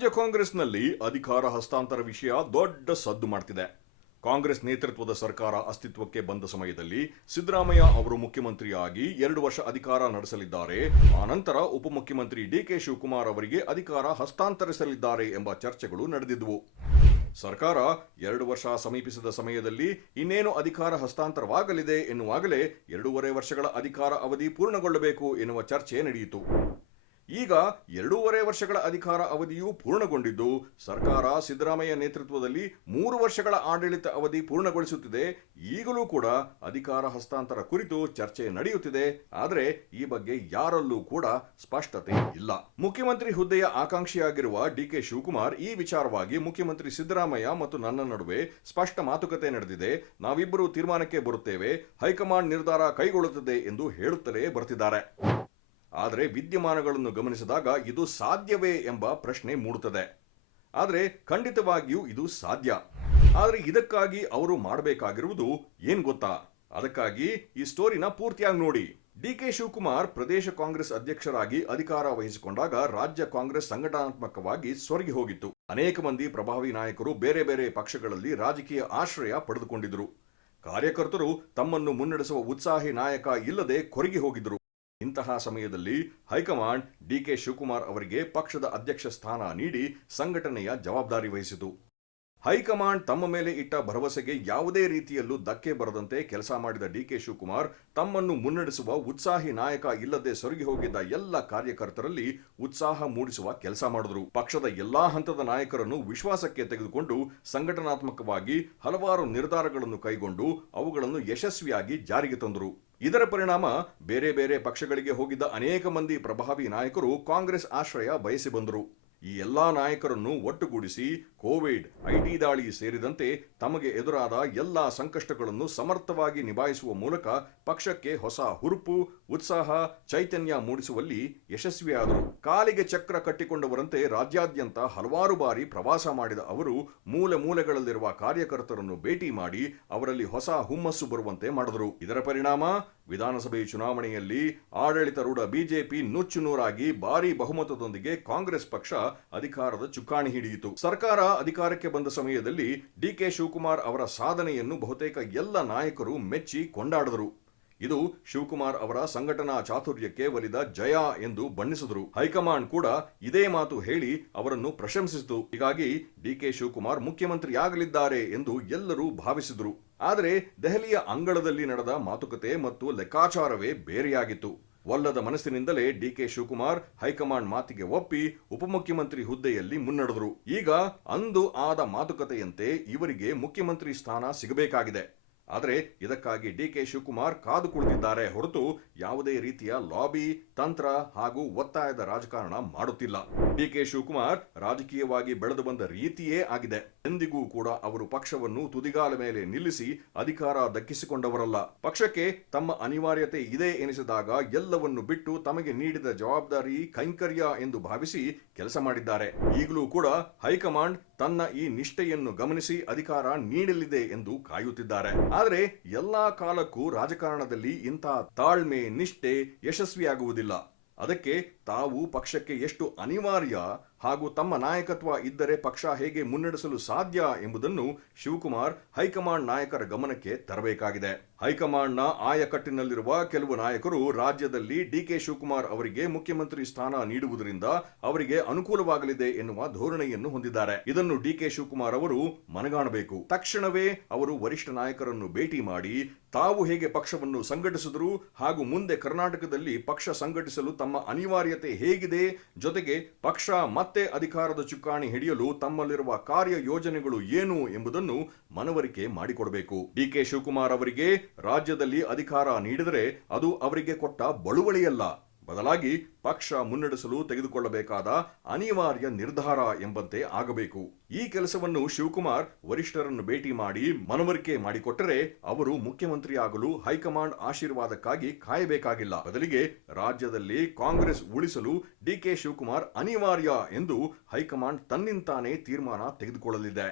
ರಾಜ್ಯ ಕಾಂಗ್ರೆಸ್ನಲ್ಲಿ ಅಧಿಕಾರ ಹಸ್ತಾಂತರ ವಿಷಯ ದೊಡ್ಡ ಸದ್ದು ಮಾಡ್ತಿದೆ. ಕಾಂಗ್ರೆಸ್ ನೇತೃತ್ವದ ಸರ್ಕಾರ ಅಸ್ತಿತ್ವಕ್ಕೆ ಬಂದ ಸಮಯದಲ್ಲಿ ಸಿದ್ದರಾಮಯ್ಯ ಅವರು ಮುಖ್ಯಮಂತ್ರಿಯಾಗಿ 2 ವರ್ಷ ಅಧಿಕಾರ ನಡೆಸಲಿದ್ದಾರೆ. ಆನಂತರ ಉಪಮುಖ್ಯಮಂತ್ರಿ ಡಿಕೆ ಶಿವಕುಮಾರ್ ಅವರಿಗೆ ಅಧಿಕಾರ ಹಸ್ತಾಂತರಿಸಲಿದ್ದಾರೆ ಎಂಬ ಚರ್ಚೆಗಳು ನಡೆದಿದ್ದವು. ಸರ್ಕಾರ 2 ವರ್ಷ ಸಮೀಪಿಸಿದ ಸಮಯದಲ್ಲಿ ಇನ್ನೇನು ಅಧಿಕಾರ ಹಸ್ತಾಂತರವಾಗಲಿದೆ ಎನ್ನುವಾಗಲೇ 2.5 ವರ್ಷಗಳ ಅಧಿಕಾರ ಅವಧಿ ಪೂರ್ಣಗೊಳ್ಳಬೇಕು ಎನ್ನುವ ಚರ್ಚೆ ನಡೆಯಿತು. ಈಗ 2.5 ವರ್ಷಗಳ ಅಧಿಕಾರ ಅವಧಿಯು ಪೂರ್ಣಗೊಂಡಿದ್ದು, ಸರ್ಕಾರ ಸಿದ್ದರಾಮಯ್ಯ ನೇತೃತ್ವದಲ್ಲಿ 3 ವರ್ಷಗಳ ಆಡಳಿತ ಅವಧಿ ಪೂರ್ಣಗೊಳಿಸುತ್ತಿದೆ. ಈಗಲೂ ಕೂಡ ಅಧಿಕಾರ ಹಸ್ತಾಂತರ ಕುರಿತು ಚರ್ಚೆ ನಡೆಯುತ್ತಿದೆ. ಆದರೆ ಈ ಬಗ್ಗೆ ಯಾರಲ್ಲೂ ಕೂಡ ಸ್ಪಷ್ಟತೆ ಇಲ್ಲ. ಮುಖ್ಯಮಂತ್ರಿ ಹುದ್ದೆಯ ಆಕಾಂಕ್ಷಿಯಾಗಿರುವ ಡಿಕೆ ಶಿವಕುಮಾರ್ ಈ ವಿಚಾರವಾಗಿ ಮುಖ್ಯಮಂತ್ರಿ ಸಿದ್ದರಾಮಯ್ಯ ಮತ್ತು ನನ್ನ ನಡುವೆ ಸ್ಪಷ್ಟ ಮಾತುಕತೆ ನಡೆದಿದೆ, ನಾವಿಬ್ಬರು ತೀರ್ಮಾನಕ್ಕೆ ಬರುತ್ತೇವೆ, ಹೈಕಮಾಂಡ್ ನಿರ್ಧಾರ ಕೈಗೊಳ್ಳುತ್ತದೆ ಎಂದು ಹೇಳುತ್ತಲೇ ಬರ್ತಿದ್ದಾರೆ. ಆದರೆ ವಿದ್ಯಮಾನಗಳನ್ನು ಗಮನಿಸಿದಾಗ ಇದು ಸಾಧ್ಯವೇ ಎಂಬ ಪ್ರಶ್ನೆ ಮೂಡುತ್ತದೆ. ಆದರೆ ಖಂಡಿತವಾಗಿಯೂ ಇದು ಸಾಧ್ಯ. ಆದರೆ ಇದಕ್ಕಾಗಿ ಅವರು ಮಾಡಬೇಕಾಗಿರುವುದು ಏನ್ ಗೊತ್ತಾ? ಅದಕ್ಕಾಗಿ ಈ ಸ್ಟೋರಿನ ಪೂರ್ತಿಯಾಗಿ ನೋಡಿ. ಡಿಕೆ ಶಿವಕುಮಾರ್ ಪ್ರದೇಶ ಕಾಂಗ್ರೆಸ್ ಅಧ್ಯಕ್ಷರಾಗಿ ಅಧಿಕಾರ ವಹಿಸಿಕೊಂಡಾಗ ರಾಜ್ಯ ಕಾಂಗ್ರೆಸ್ ಸಂಘಟನಾತ್ಮಕವಾಗಿ ಸೊರಗಿ ಹೋಗಿತ್ತು. ಅನೇಕ ಮಂದಿ ಪ್ರಭಾವಿ ನಾಯಕರು ಬೇರೆ ಬೇರೆ ಪಕ್ಷಗಳಲ್ಲಿ ರಾಜಕೀಯ ಆಶ್ರಯ ಪಡೆದುಕೊಂಡಿದ್ದರು. ಕಾರ್ಯಕರ್ತರು ತಮ್ಮನ್ನು ಮುನ್ನಡೆಸುವ ಉತ್ಸಾಹಿ ನಾಯಕ ಇಲ್ಲದೆ ಕೊರಗಿ ಹೋಗಿದ್ದರು. ಇಂತಹ ಸಮಯದಲ್ಲಿ ಹೈಕಮಾಂಡ್ ಡಿಕೆ ಶಿವಕುಮಾರ್ ಅವರಿಗೆ ಪಕ್ಷದ ಅಧ್ಯಕ್ಷ ಸ್ಥಾನ ನೀಡಿ ಸಂಘಟನೆಯ ಜವಾಬ್ದಾರಿ ವಹಿಸಿತು. ಹೈಕಮಾಂಡ್ ತಮ್ಮ ಮೇಲೆ ಇಟ್ಟ ಭರವಸೆಗೆ ಯಾವುದೇ ರೀತಿಯಲ್ಲೂ ಧಕ್ಕೆ ಬರದಂತೆ ಕೆಲಸ ಮಾಡಿದ ಡಿಕೆ ಶಿವಕುಮಾರ್ ತಮ್ಮನ್ನು ಮುನ್ನಡೆಸುವ ಉತ್ಸಾಹಿ ನಾಯಕ ಇಲ್ಲದೆ ಸೊರಗಿ ಹೋಗಿದ್ದ ಎಲ್ಲ ಕಾರ್ಯಕರ್ತರಲ್ಲಿ ಉತ್ಸಾಹ ಮೂಡಿಸುವ ಕೆಲಸ ಮಾಡಿದ್ರು. ಪಕ್ಷದ ಎಲ್ಲಾ ಹಂತದ ನಾಯಕರನ್ನು ವಿಶ್ವಾಸಕ್ಕೆ ತೆಗೆದುಕೊಂಡು ಸಂಘಟನಾತ್ಮಕವಾಗಿ ಹಲವಾರು ನಿರ್ಧಾರಗಳನ್ನು ಕೈಗೊಂಡು ಅವುಗಳನ್ನು ಯಶಸ್ವಿಯಾಗಿ ಜಾರಿಗೆ ತಂದರು. ಇದರ ಪರಿಣಾಮ ಬೇರೆ ಬೇರೆ ಪಕ್ಷಗಳಿಗೆ ಹೋಗಿದ್ದ ಅನೇಕ ಮಂದಿ ಪ್ರಭಾವಿ ನಾಯಕರು ಕಾಂಗ್ರೆಸ್ ಆಶ್ರಯ ಬಯಸಿ ಬಂದರು. ಈ ಎಲ್ಲಾ ನಾಯಕರನ್ನು ಒಟ್ಟುಗೂಡಿಸಿ ಕೋವಿಡ್, ಐಟಿ ದಾಳಿ ಸೇರಿದಂತೆ ತಮಗೆ ಎದುರಾದ ಎಲ್ಲಾ ಸಂಕಷ್ಟಗಳನ್ನು ಸಮರ್ಥವಾಗಿ ನಿಭಾಯಿಸುವ ಮೂಲಕ ಪಕ್ಷಕ್ಕೆ ಹೊಸ ಹುರುಪು, ಉತ್ಸಾಹ, ಚೈತನ್ಯ ಮೂಡಿಸುವಲ್ಲಿ ಯಶಸ್ವಿಯಾದರು. ಕಾಲಿಗೆ ಚಕ್ರ ಕಟ್ಟಿಕೊಂಡವರಂತೆ ರಾಜ್ಯಾದ್ಯಂತ ಹಲವಾರು ಬಾರಿ ಪ್ರವಾಸ ಮಾಡಿದ ಅವರು ಮೂಲೆ ಮೂಲೆಗಳಲ್ಲಿರುವ ಕಾರ್ಯಕರ್ತರನ್ನು ಭೇಟಿ ಮಾಡಿ ಅವರಲ್ಲಿ ಹೊಸ ಹುಮ್ಮಸ್ಸು ಬರುವಂತೆ ಮಾಡಿದರು. ಇದರ ಪರಿಣಾಮ ವಿಧಾನಸಭೆ ಚುನಾವಣೆಯಲ್ಲಿ ಆಡಳಿತಾರೂಢ ಬಿಜೆಪಿ ನುಚ್ಚುನೂರಾಗಿ ಭಾರೀ ಬಹುಮತದೊಂದಿಗೆ ಕಾಂಗ್ರೆಸ್ ಪಕ್ಷ ಅಧಿಕಾರದ ಚುಕ್ಕಾಣಿ ಹಿಡಿಯಿತು. ಸರ್ಕಾರ ಅಧಿಕಾರಕ್ಕೆ ಬಂದ ಸಮಯದಲ್ಲಿ ಡಿಕೆ ಶಿವಕುಮಾರ್ ಅವರ ಸಾಧನೆಯನ್ನು ಬಹುತೇಕ ಎಲ್ಲ ನಾಯಕರು ಮೆಚ್ಚಿ ಕೊಂಡಾಡಿದರು. ಇದು ಶಿವಕುಮಾರ್ ಅವರ ಸಂಘಟನಾ ಚಾತುರ್ಯಕ್ಕೆ ಒಲಿದ ಜಯ ಎಂದು ಬಣ್ಣಿಸಿದರು. ಹೈಕಮಾಂಡ್ ಕೂಡ ಇದೇ ಮಾತು ಹೇಳಿ ಅವರನ್ನು ಪ್ರಶಂಸಿಸಿತು. ಹೀಗಾಗಿ ಡಿಕೆ ಶಿವಕುಮಾರ್ ಮುಖ್ಯಮಂತ್ರಿಯಾಗಲಿದ್ದಾರೆ ಎಂದು ಎಲ್ಲರೂ ಭಾವಿಸಿದರು. ಆದರೆ ದೆಹಲಿಯ ಅಂಗಳದಲ್ಲಿ ನಡೆದ ಮಾತುಕತೆ ಮತ್ತು ಲೆಕ್ಕಾಚಾರವೇ ಬೇರೆಯಾಗಿತ್ತು. ಒಲ್ಲದ ಮನಸ್ಸಿನಿಂದಲೇ ಡಿಕೆ ಶಿವಕುಮಾರ್ ಹೈಕಮಾಂಡ್ ಮಾತಿಗೆ ಒಪ್ಪಿ ಉಪಮುಖ್ಯಮಂತ್ರಿ ಹುದ್ದೆಯಲ್ಲಿ ಮುನ್ನಡೆದರು. ಈಗ ಅಂದು ಆದ ಮಾತುಕತೆಯಂತೆ ಇವರಿಗೆ ಮುಖ್ಯಮಂತ್ರಿ ಸ್ಥಾನ ಸಿಗಬೇಕಾಗಿದೆ. ಆದರೆ ಇದಕ್ಕಾಗಿ ಡಿಕೆ ಶಿವಕುಮಾರ್ ಕಾದು ಕುಳಿತಿದ್ದಾರೆ ಹೊರತು ಯಾವುದೇ ರೀತಿಯ ಲಾಬಿ, ತಂತ್ರ ಹಾಗೂ ಒತ್ತಾಯದ ರಾಜಕಾರಣ ಮಾಡುತ್ತಿಲ್ಲ. ಡಿಕೆ ಶಿವಕುಮಾರ್ ರಾಜಕೀಯವಾಗಿ ಬೆಳೆದು ಬಂದ ರೀತಿಯೇ ಆಗಿದೆ. ಎಂದಿಗೂ ಕೂಡ ಅವರು ಪಕ್ಷವನ್ನು ತುದಿಗಾಲ ಮೇಲೆ ನಿಲ್ಲಿಸಿ ಅಧಿಕಾರ ದಕ್ಕಿಸಿಕೊಂಡವರಲ್ಲ. ಪಕ್ಷಕ್ಕೆ ತಮ್ಮ ಅನಿವಾರ್ಯತೆ ಇದೆ ಎನಿಸಿದಾಗ ಎಲ್ಲವನ್ನು ಬಿಟ್ಟು ತಮಗೆ ನೀಡಿದ ಜವಾಬ್ದಾರಿ ಕೈಂಕರ್ಯ ಎಂದು ಭಾವಿಸಿ ಕೆಲಸ ಮಾಡಿದ್ದಾರೆ. ಈಗಲೂ ಕೂಡ ಹೈಕಮಾಂಡ್ ತನ್ನ ಈ ನಿಷ್ಠೆಯನ್ನು ಗಮನಿಸಿ ಅಧಿಕಾರ ನೀಡಲಿದೆ ಎಂದು ಕಾಯುತ್ತಿದ್ದಾರೆ. ಆದರೆ ಎಲ್ಲಾ ಕಾಲಕ್ಕೂ ರಾಜಕಾರಣದಲ್ಲಿ ಇಂಥ ತಾಳ್ಮೆ, ನಿಷ್ಠೆ ಯಶಸ್ವಿಯಾಗುವುದಿಲ್ಲ. ಅದಕ್ಕೆ ತಾವು ಪಕ್ಷಕ್ಕೆ ಎಷ್ಟು ಅನಿವಾರ್ಯ ಹಾಗೂ ತಮ್ಮ ನಾಯಕತ್ವ ಇದ್ದರೆ ಪಕ್ಷ ಹೇಗೆ ಮುನ್ನಡೆಸಲು ಸಾಧ್ಯ ಎಂಬುದನ್ನು ಶಿವಕುಮಾರ್ ಹೈಕಮಾಂಡ್ ನಾಯಕರ ಗಮನಕ್ಕೆ ತರಬೇಕಾಗಿದೆ. ಹೈಕಮಾಂಡ್ನ ಆಯಕಟ್ಟಿನಲ್ಲಿರುವ ಕೆಲವು ನಾಯಕರು ರಾಜ್ಯದಲ್ಲಿ ಡಿಕೆ ಶಿವಕುಮಾರ್ ಅವರಿಗೆ ಮುಖ್ಯಮಂತ್ರಿ ಸ್ಥಾನ ನೀಡುವುದರಿಂದ ಅವರಿಗೆ ಅನುಕೂಲವಾಗಲಿದೆ ಎನ್ನುವ ಧೋರಣೆಯನ್ನು ಹೊಂದಿದ್ದಾರೆ. ಇದನ್ನು ಡಿಕೆ ಶಿವಕುಮಾರ್ ಅವರು ಮನಗಾಣಬೇಕು. ತಕ್ಷಣವೇ ಅವರು ವರಿಷ್ಠ ನಾಯಕರನ್ನು ಭೇಟಿ ಮಾಡಿ ತಾವು ಹೇಗೆ ಪಕ್ಷವನ್ನು ಸಂಘಟಿಸಿದರು ಹಾಗೂ ಮುಂದೆ ಕರ್ನಾಟಕದಲ್ಲಿ ಪಕ್ಷ ಸಂಘಟಿಸಲು ತಮ್ಮ ಅನಿವಾರ್ಯತೆ ಹೇಗಿದೆ, ಜೊತೆಗೆ ಪಕ್ಷ ಮತ್ತೆ ಅಧಿಕಾರದ ಚುಕ್ಕಾಣಿ ಹಿಡಿಯಲು ತಮ್ಮಲ್ಲಿರುವ ಕಾರ್ಯ ಯೋಜನೆಗಳು ಏನು ಎಂಬುದನ್ನು ಮನವರಿಕೆ ಮಾಡಿಕೊಡಬೇಕು. ಡಿಕೆ ಶಿವಕುಮಾರ್ ಅವರಿಗೆ ರಾಜ್ಯದಲ್ಲಿ ಅಧಿಕಾರ ನೀಡಿದರೆ ಅದು ಅವರಿಗೆ ಕೊಟ್ಟ ಬಳುವಳಿಯಲ್ಲ, ಬದಲಾಗಿ ಪಕ್ಷ ಮುನ್ನಡೆಸಲು ತೆಗೆದುಕೊಳ್ಳಬೇಕಾದ ಅನಿವಾರ್ಯ ನಿರ್ಧಾರ ಎಂಬಂತೆ ಆಗಬೇಕು. ಈ ಕೆಲಸವನ್ನು ಶಿವಕುಮಾರ್ ವರಿಷ್ಠರನ್ನು ಭೇಟಿ ಮಾಡಿ ಮನವರಿಕೆ ಮಾಡಿಕೊಟ್ಟರೆ ಅವರು ಮುಖ್ಯಮಂತ್ರಿಯಾಗಲು ಹೈಕಮಾಂಡ್ ಆಶೀರ್ವಾದಕ್ಕಾಗಿ ಕಾಯಬೇಕಾಗಿಲ್ಲ. ಬದಲಿಗೆ ರಾಜ್ಯದಲ್ಲಿ ಕಾಂಗ್ರೆಸ್ ಉಳಿಸಲು ಡಿಕೆ ಶಿವಕುಮಾರ್ ಅನಿವಾರ್ಯ ಎಂದು ಹೈಕಮಾಂಡ್ ತನ್ನಿಂತಾನೇ ತೀರ್ಮಾನ ತೆಗೆದುಕೊಳ್ಳಲಿದೆ.